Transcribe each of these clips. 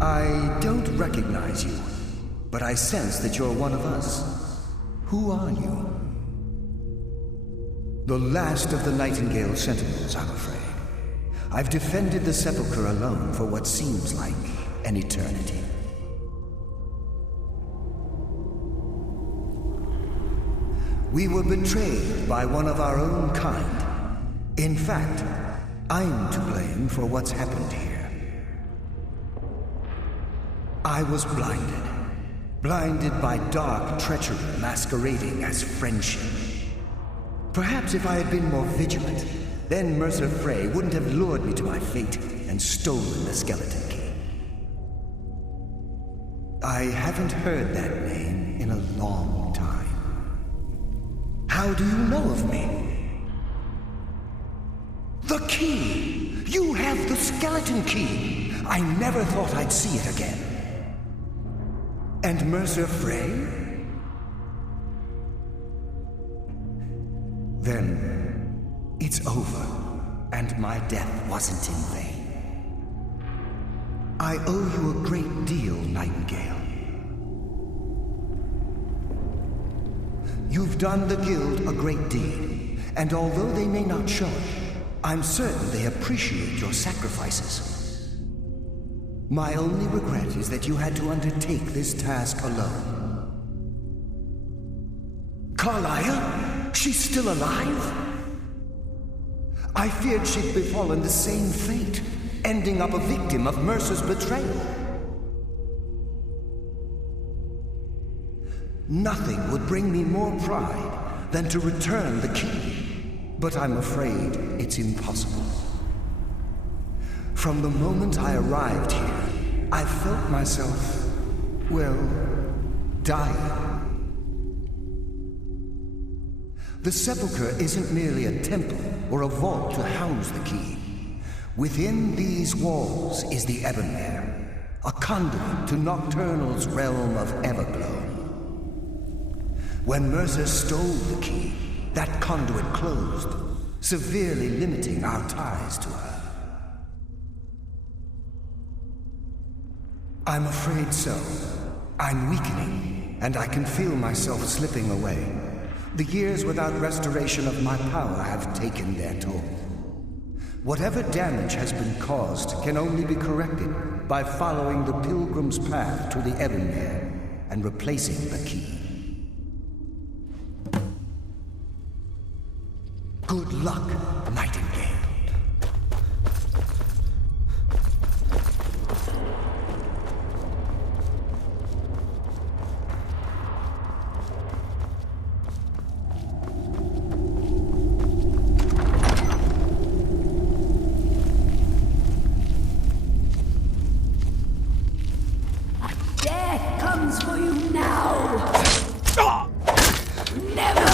I don't recognize you, but I sense that you're one of us. Who are you? The last of the Nightingale Sentinels, I'm afraid. I've defended the Sepulchre alone for what seems like an eternity. We were betrayed by one of our own kind. In fact, I'm to blame for what's happened here. I was blinded. Blinded by dark treachery masquerading as friendship. Perhaps if I had been more vigilant, then Mercer Frey wouldn't have lured me to my fate and stolen the skeleton key. I haven't heard that name in a long time. How do you know of me? The key! You have the skeleton key! I never thought I'd see it again. And Mercer Frey? Then it's over, and my death wasn't in vain. I owe you a great deal, Nightingale. You've done the Guild a great deed, and although they may not show it, I'm certain they appreciate your sacrifices. My only regret is that you had to undertake this task alone. Carlia? She's still alive? I feared she'd befallen the same fate, ending up a victim of Mercer's betrayal. Nothing would bring me more pride than to return the key, but I'm afraid it's impossible. From the moment I arrived here, I felt myself, well, dying. The Sepulchre isn't merely a temple or a vault to house the key. Within these walls is the Ebonmere, a conduit to Nocturnal's realm of Everglow. When Mercer stole the key, that conduit closed, severely limiting our ties to her. I'm afraid so. I'm weakening, and I can feel myself slipping away. The years without restoration of my power have taken their toll. Whatever damage has been caused can only be corrected by following the pilgrim's path to the Ebonmere and replacing the key. Good luck, Nightingale. Death comes for you now! Never!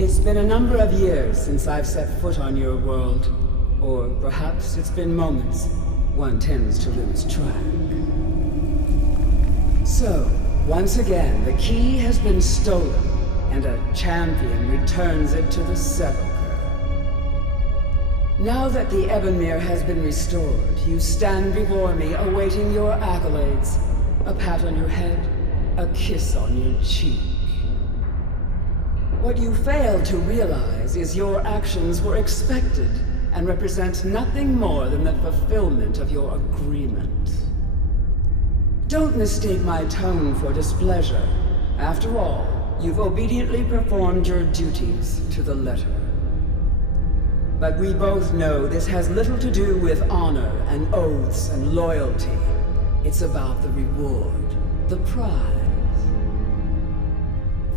It's been a number of years since I've set foot on your world. Or perhaps it's been moments. One tends to lose track. So, once again, the key has been stolen, and a champion returns it to the sepulchre. Now that the Ebonmere has been restored, you stand before me awaiting your accolades. A pat on your head, a kiss on your cheek. What you fail to realize is your actions were expected and represent nothing more than the fulfillment of your agreement. Don't mistake my tone for displeasure. After all, you've obediently performed your duties to the letter. But we both know this has little to do with honor and oaths and loyalty. It's about the reward, the prize.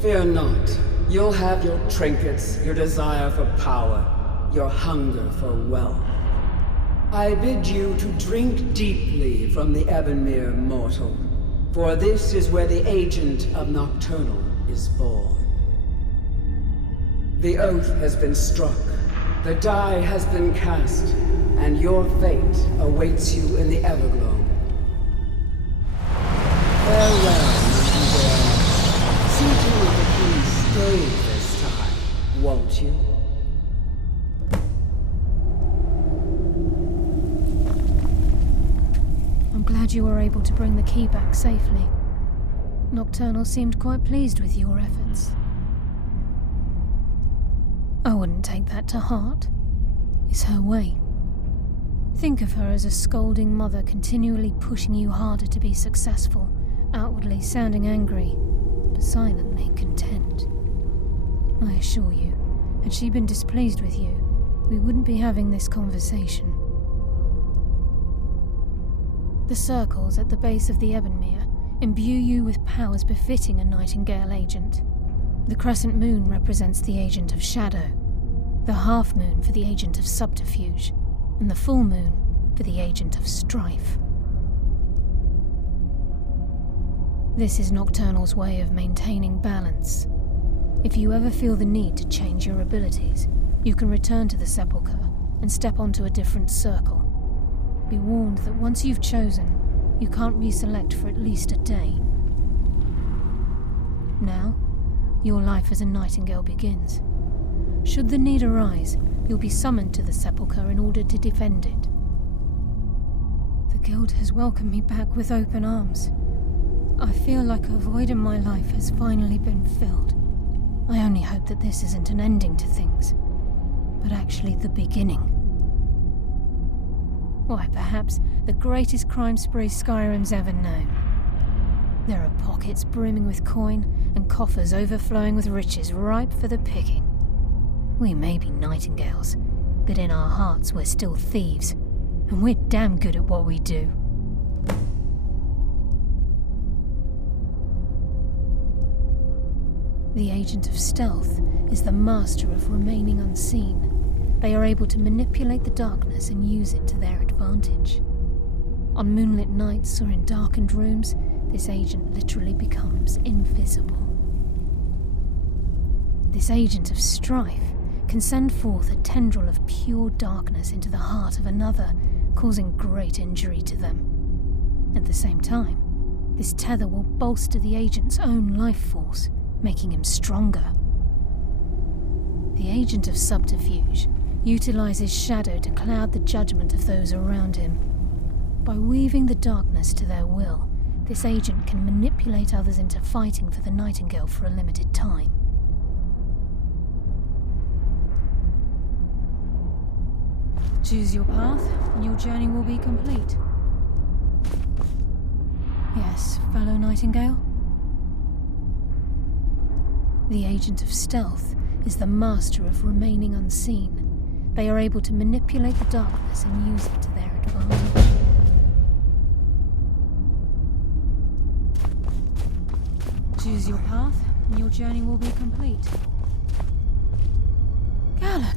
Fear not. You'll have your trinkets, your desire for power, your hunger for wealth. I bid you to drink deeply from the Ebonmere mortal, for this is where the agent of Nocturnal is born. The oath has been struck, the die has been cast, and your fate awaits you in the Everglow. Farewell, Nightingale. See to it that you stay this time, won't you? I'm glad you were able to bring the key back safely. Nocturnal seemed quite pleased with your efforts. I wouldn't take that to heart. It's her way. Think of her as a scolding mother continually pushing you harder to be successful, outwardly sounding angry, but silently content. I assure you, had she been displeased with you, we wouldn't be having this conversation. The circles at the base of the Ebonmere imbue you with powers befitting a Nightingale agent. The crescent moon represents the agent of shadow, the half moon for the agent of subterfuge, and the full moon for the agent of strife. This is Nocturnal's way of maintaining balance. If you ever feel the need to change your abilities, you can return to the sepulchre and step onto a different circle. Be warned that once you've chosen, you can't reselect for at least a day. Now, your life as a Nightingale begins. Should the need arise, you'll be summoned to the sepulchre in order to defend it. The Guild has welcomed me back with open arms. I feel like a void in my life has finally been filled. I only hope that this isn't an ending to things, but actually the beginning. Why, perhaps the greatest crime spree Skyrim's ever known. There are pockets brimming with coin and coffers overflowing with riches ripe for the picking. We may be Nightingales, but in our hearts we're still thieves, and we're damn good at what we do. The agent of stealth is the master of remaining unseen. They are able to manipulate the darkness and use it to their advantage. On moonlit nights or in darkened rooms, this agent literally becomes invisible. This agent of strife can send forth a tendril of pure darkness into the heart of another, causing great injury to them. At the same time, this tether will bolster the agent's own life force, making him stronger. The agent of subterfuge utilizes shadow to cloud the judgment of those around him. By weaving the darkness to their will, this agent can manipulate others into fighting for the Nightingale for a limited time. Choose your path, and your journey will be complete. Yes, fellow Nightingale? The agent of stealth is the master of remaining unseen. They are able to manipulate the darkness and use it to their advantage. Choose your path, and your journey will be complete. Galloc!